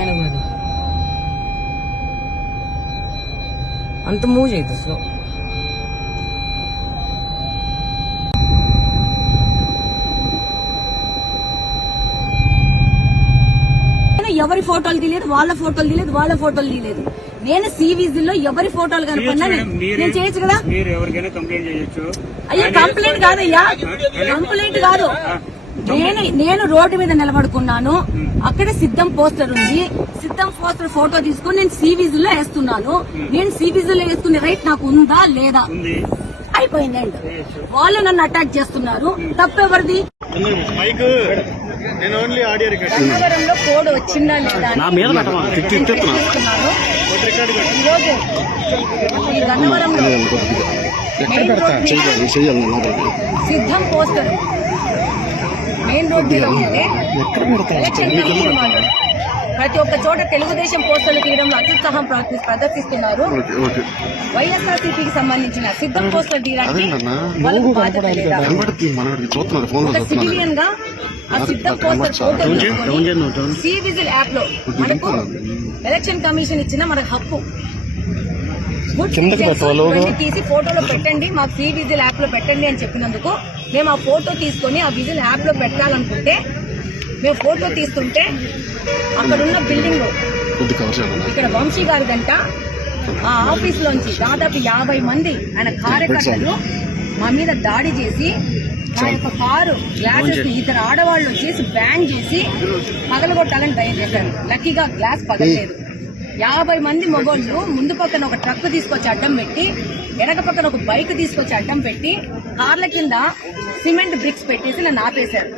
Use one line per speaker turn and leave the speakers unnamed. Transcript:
పైన కూడా. అంత మూవ్ చేయదు స్లో
నేను ఎవరి ఫోటోలు తీయలేదు వాళ్ళ ఫోటోలు తీయలేదు వాళ్ళ ఫోటోలు తీయలేదు. నేను సీవీజీ లో ఎవరి ఫోటోలు కనుకున్నా నేను చేయొచ్చు కదా? అయ్యా కంప్లైంట్ కాదయ్యా. కంప్లైంట్ కాదు. నేను నేను రోడ్డు మీద నిలబడుకున్నాను. అక్కడ సిద్ధం పోస్టర్ ఉంది. సిద్ధం పోస్టర్ ఫోటో తీసుకొని నేను సీవీజీ లో వేస్తున్నాను. నేను సీవీజీ లో వేసుకునే రైట్ నాకు ఉందా లేదా?
ఉంది.
అయిపోయిందండి. వాళ్ళు నన్ను అటాక్ చేస్తున్నారు. తప్పెవరిది? గన్నవరంలో కోడ్ వచ్చిందా లేదా గన్నవరంలో సిద్ధం పోస్టర్. మెయిన్ రోడ్ మీద ఉంటే ఎలక్షన్ కమిషన్ వాళ్ళు ప్రతి ఒక్క చోట తెలుగుదేశం పోస్టర్లు తీయడంలో అత్యుత్సాహం ప్రదర్శి- ప్రదర్శిస్తున్నారు. వైఎస్ఆర్సీపీకి సంబంధించిన సిద్ధం పోస్టర్ తీయడానికి సివిలియన్గా ఆ సిద్ధం పోస్టర్ సి విజిల్ యాప్లో మనకు ఎలక్షన్ కమిషన్ ఇచ్చిన మనకు హక్కు. ఇవన్నీ తీసి ఫోటోలో పెట్టండి. మాకు సి విజిల్ యాప్లో పెట్టండి అని చెప్పినందుకు మేము ఆ ఫోటో తీసుకొని ఆ విజిల్ యాప్లో పెట్టాలనుకుంటే మేము ఫోటో తీస్తుంటే అక్కడున్న బిల్డింగ్
కొద్ది కవర్ చేయాలన్నా
ఇక్కడ వంశీ గారి గంట ఆ ఆఫీస్ లోంచి దాదాపు యాభై మంది ఆయన కార్యకర్తలు మా మీద దాడి చేసి నా యొక్క కారు గ్లాసెస్ ఇద్దరు ఆడవాళ్ళు వచ్చేసి బ్యాంగ్ చేసి పగలగొట్టాలని ట్రై చేశారు. లక్కీగా గ్లాస్ పగలలేదు. యాభై మంది మొగోళ్ళు ముందు పక్కన ఒక ట్రక్ తీసుకొచ్చి అడ్డం పెట్టి వెనక పక్కన ఒక బైక్ తీసుకొచ్చి అడ్డం పెట్టి కార్ల కింద సిమెంట్ బ్రిక్స్ పెట్టేసి నన్ను ఆపేశారు.